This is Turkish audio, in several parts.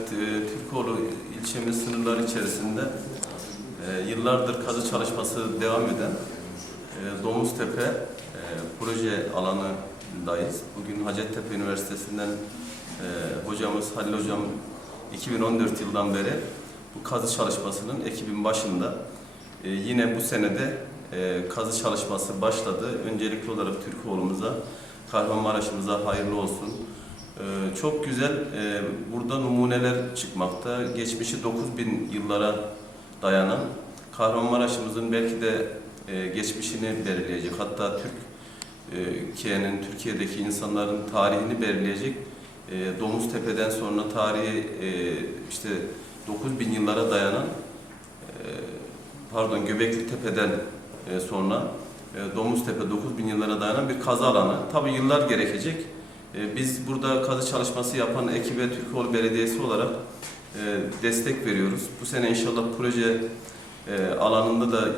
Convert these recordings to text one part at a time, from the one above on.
E, Türkoğlu ilçemiz sınırları içerisinde e, yıllardır kazı çalışması devam eden e, Domuztepe proje alanındayız. Bugün Hacettepe Üniversitesi'nden hocamız Halil Hocam 2014 yıldan beri bu kazı çalışmasının ekibin başında. Yine bu senede kazı çalışması başladı. Öncelikli olarak Türkoğlu'muza, Kahramanmaraş'ımıza hayırlı olsun. Ee, çok güzel e, burada numuneler çıkmakta. Geçmişi 9000 yıllara dayanan Kahramanmaraş'ımızın belki de e, geçmişini belirleyecek. Hatta Türkiye'nin, Türkiye'deki insanların tarihini belirleyecek. E, Domuztepe'den sonra tarihi e, işte 9000 yıllara dayanan e, pardon Göbekli Tepe'den e, sonra e, Domuztepe 9000 yıllara dayanan bir kazı alanı. Tabii yıllar gerekecek. E, Biz burada kazı çalışması yapan ekibe Türkoğlu Belediyesi olarak e, destek veriyoruz. Bu sene inşallah proje e, alanında da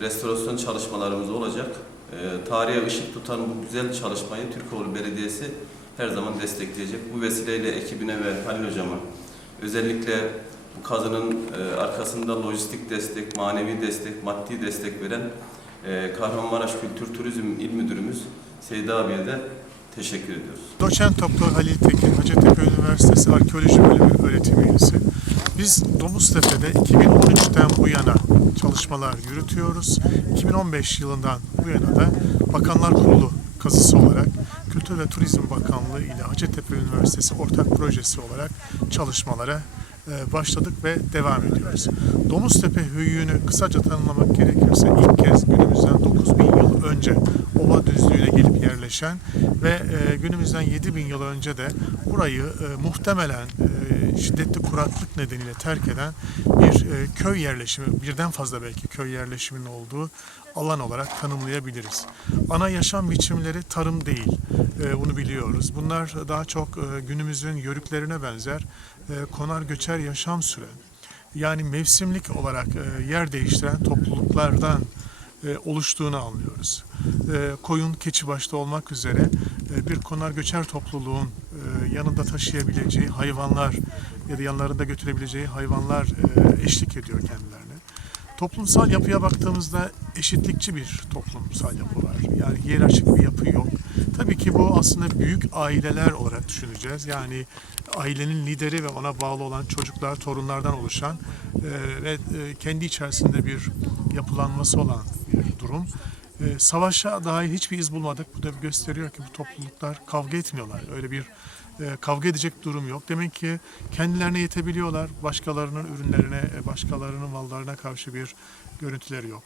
restorasyon çalışmalarımız olacak. E, Tarihe ışık tutan bu güzel çalışmayı Türkoğlu Belediyesi her zaman destekleyecek. Bu vesileyle ekibine ve Halil Hocama özellikle bu kazının arkasında lojistik destek, manevi destek, maddi destek veren Kahramanmaraş Kültür Turizm İl Müdürümüz Seyda abiye de teşekkür ediyoruz. Doçent Doktor Halil Tekin, Hacettepe Üniversitesi Arkeoloji Bölümü öğretim üyesi. Biz Domuztepe'de 2013'ten bu yana çalışmalar yürütüyoruz. 2015 yılından bu yana da Bakanlar Kurulu kazısı olarak Kültür ve Turizm Bakanlığı ile Hacettepe Üniversitesi ortak projesi olarak çalışmalara e, başladık ve devam ediyoruz. Domuztepe hüyüğünü kısaca tanımlamak gerekirse ilk kez günümüzden 9000 yıl önce ova düzlüğüne gelip yerleşen ve e, günümüzden 7000 yıl önce de burayı e, muhtemelen e, şiddetli kuraklık nedeniyle terk eden bir e, köy yerleşimi, birden fazla belki köy yerleşiminin olduğu alan olarak tanımlayabiliriz. Ana yaşam biçimleri tarım değil, e, bunu biliyoruz. Bunlar daha çok e, günümüzün yörüklerine benzer e, konar göçer yaşam süren, yani mevsimlik olarak e, yer değiştiren topluluklardan e, oluştuğunu anlıyoruz. E, koyun, keçi başta olmak üzere e, bir konar göçer topluluğun yanında taşıyabileceği hayvanlar ya da yanlarında götürebileceği hayvanlar eşlik ediyor kendilerine. Toplumsal yapıya baktığımızda eşitlikçi bir toplumsal yapı var. Yani hiyerarşik bir yapı yok. Tabii ki bu aslında büyük aileler olarak düşüneceğiz. Yani ailenin lideri ve ona bağlı olan çocuklar, torunlardan oluşan e, ve e, kendi içerisinde bir yapılanması olan bir durum. E, savaşa dair hiçbir iz bulmadık. Bu da gösteriyor ki bu topluluklar kavga etmiyorlar. Öyle bir kavga edecek durum yok. Demek ki kendilerine yetebiliyorlar. Başkalarının ürünlerine, e, başkalarının mallarına karşı bir görüntüleri yok.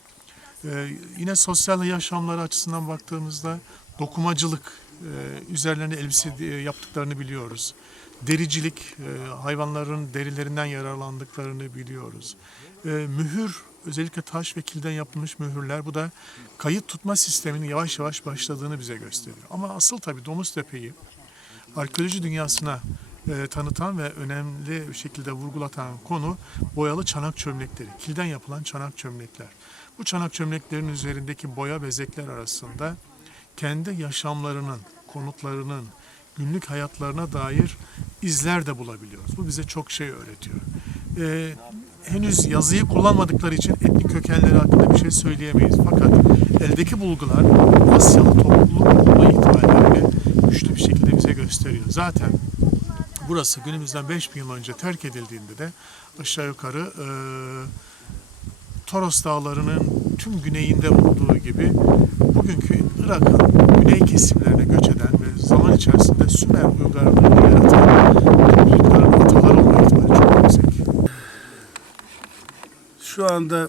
E, yine sosyal yaşamları açısından baktığımızda dokumacılık, e, üzerlerine elbise e, yaptıklarını biliyoruz. Dericilik, e, hayvanların derilerinden yararlandıklarını biliyoruz. E, mühür, özellikle taş ve kilden yapılmış mühürler, bu da kayıt tutma sisteminin yavaş yavaş başladığını bize gösteriyor. Ama asıl tabii Domuztepe'yi arkeoloji dünyasına e, tanıtan ve önemli bir şekilde vurgulatan konu boyalı çanak çömlekleri, kilden yapılan çanak çömlekler. Bu çanak çömleklerin üzerindeki boya bezekler arasında kendi yaşamlarının, konutlarının, günlük hayatlarına dair izler de bulabiliyoruz. Bu bize çok şey öğretiyor. Ee, henüz yazıyı kullanmadıkları için etnik kökenleri hakkında bir şey söyleyemeyiz. Fakat eldeki bulgular Asyalı topluluk olma ihtimallerini güçlü bir şekilde bize gösteriyor. Zaten burası günümüzden 5000 yıl önce terk edildiğinde de aşağı yukarı e, Toros Dağları'nın tüm güneyinde olduğu gibi bugünkü Irak'ın güney kesimlerine göç eden ve zaman içerisinde Sümer uygarlığını yaratan toplulukların ataları olma ihtimali çok yüksek. Şu anda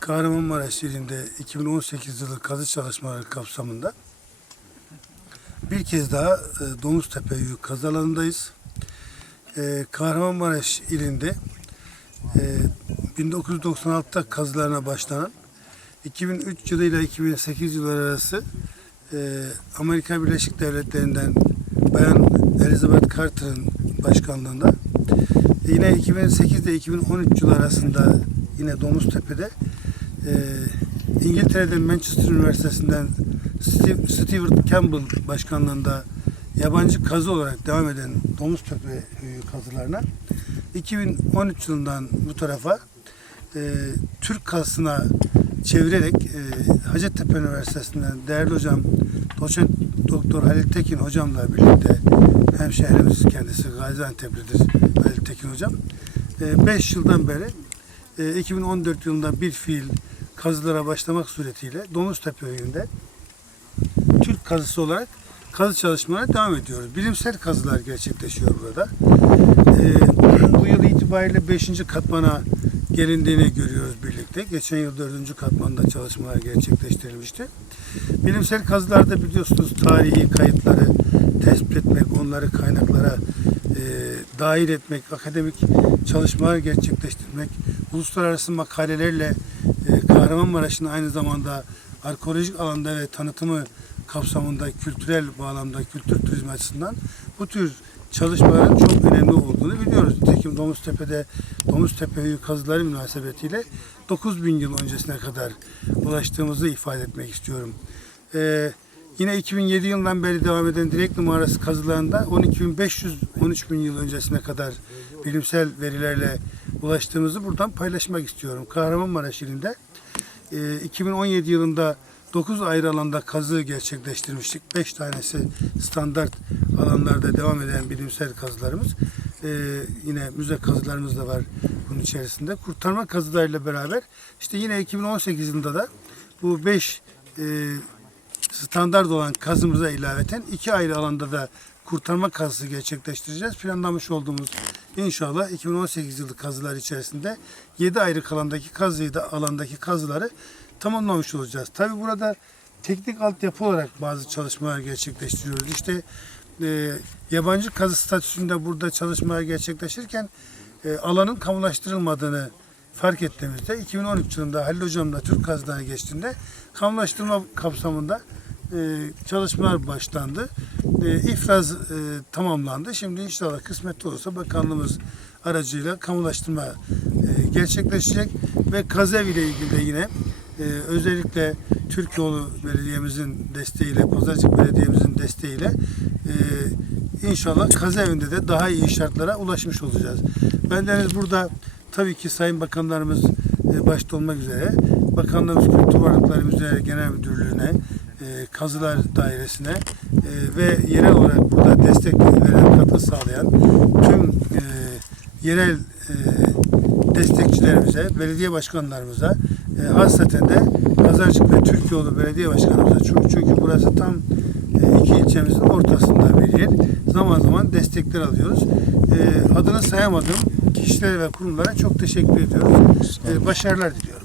Kahramanmaraş ilinde 2018 yılı kazı çalışmaları kapsamında bir kez daha e, Domuztepe Yük kazı alanındayız. E, Kahramanmaraş ilinde e, 1996'da kazılarına başlanan 2003 yılı ile 2008 yılları arası e, Amerika Birleşik Devletleri'nden Bayan Elizabeth Carter'ın başkanlığında Yine 2008 ile 2013 yıl arasında yine Domuztepe'de e, İngiltere'den Manchester Üniversitesi'nden Steve, Stewart Campbell başkanlığında yabancı kazı olarak devam eden Domuztepe Höyü kazılarına 2013 yılından bu tarafa e, Türk kazısına çevirerek e, Hacettepe Üniversitesi'nden değerli hocam doçent doktor Halil Tekin hocamla birlikte hemşehrimiz kendisi Gaziantep'lidir Halil Tekin hocam. 5 yıldan beri e, 2014 yılında bir fiil kazılara başlamak suretiyle Domuztepe Höyü'nde Türk kazısı olarak kazı çalışmalarına devam ediyoruz. Bilimsel kazılar gerçekleşiyor burada. Ee, bu yıl itibariyle 5. katmana gelindiğini görüyoruz birlikte. Geçen yıl 4. katmanda çalışmalar gerçekleştirilmişti. Bilimsel kazılarda biliyorsunuz tarihi kayıtları tespit etmek, onları kaynaklara e, dahil etmek, akademik çalışmalar gerçekleştirmek, uluslararası makalelerle e, Kahramanmaraş'ın aynı zamanda arkeolojik alanda ve tanıtımı kapsamında kültürel bağlamda kültür turizmi açısından bu tür çalışmaların çok önemli olduğunu biliyoruz. Nitekim Domuztepe'de Domuztepe Höyü kazıları münasebetiyle 9000 yıl öncesine kadar ulaştığımızı ifade etmek istiyorum. Ee, yine 2007 yılından beri devam eden direkt numarası kazılarında 12.500-13.000 yıl öncesine kadar bilimsel verilerle ulaştığımızı buradan paylaşmak istiyorum. Kahramanmaraş ilinde e, 2017 yılında 9 ayrı alanda kazı gerçekleştirmiştik. 5 tanesi standart alanlarda devam eden bilimsel kazılarımız. Ee, yine müze kazılarımız da var bunun içerisinde. Kurtarma kazılarıyla beraber işte yine 2018 yılında da bu 5 e, standart olan kazımıza ilaveten iki ayrı alanda da kurtarma kazısı gerçekleştireceğiz. Planlamış olduğumuz inşallah 2018 yılı kazılar içerisinde 7 ayrı alandaki kazıyı da alandaki kazıları tamamlamış olacağız. Tabi burada teknik altyapı olarak bazı çalışmalar gerçekleştiriyoruz. İşte e, yabancı kazı statüsünde burada çalışmalar gerçekleşirken e, alanın kamulaştırılmadığını fark ettiğimizde 2013 yılında Halil Hocam'la Türk kazılarına geçtiğinde kamulaştırma kapsamında e, çalışmalar başlandı. E, ifraz e, tamamlandı. Şimdi inşallah kısmet olursa bakanlığımız aracıyla kamulaştırma e, gerçekleşecek ve kazev ile ilgili de yine e, özellikle Türk Yolu Belediye'mizin desteğiyle, Pazarcık Belediye'mizin desteğiyle e, inşallah kazevinde de daha iyi şartlara ulaşmış olacağız. Bendeniz burada tabii ki Sayın Bakanlarımız e, başta olmak üzere Bakanlığımız Kültür Varlıkları Müzeleri Genel Müdürlüğü'ne, e, Kazılar Dairesi'ne e, ve yerel olarak burada destek veren, katkı sağlayan tüm e, yerel e, destekçilerimize, belediye başkanlarımıza, e, hasreten de Pazarcık ve Türkiyeoğlu Belediye Başkanımıza çünkü, çünkü burası tam e, iki ilçemizin ortasında bir yer. Zaman zaman destekler alıyoruz. E, adını sayamadığım kişilere ve kurumlara çok teşekkür ediyoruz. E, başarılar diliyorum.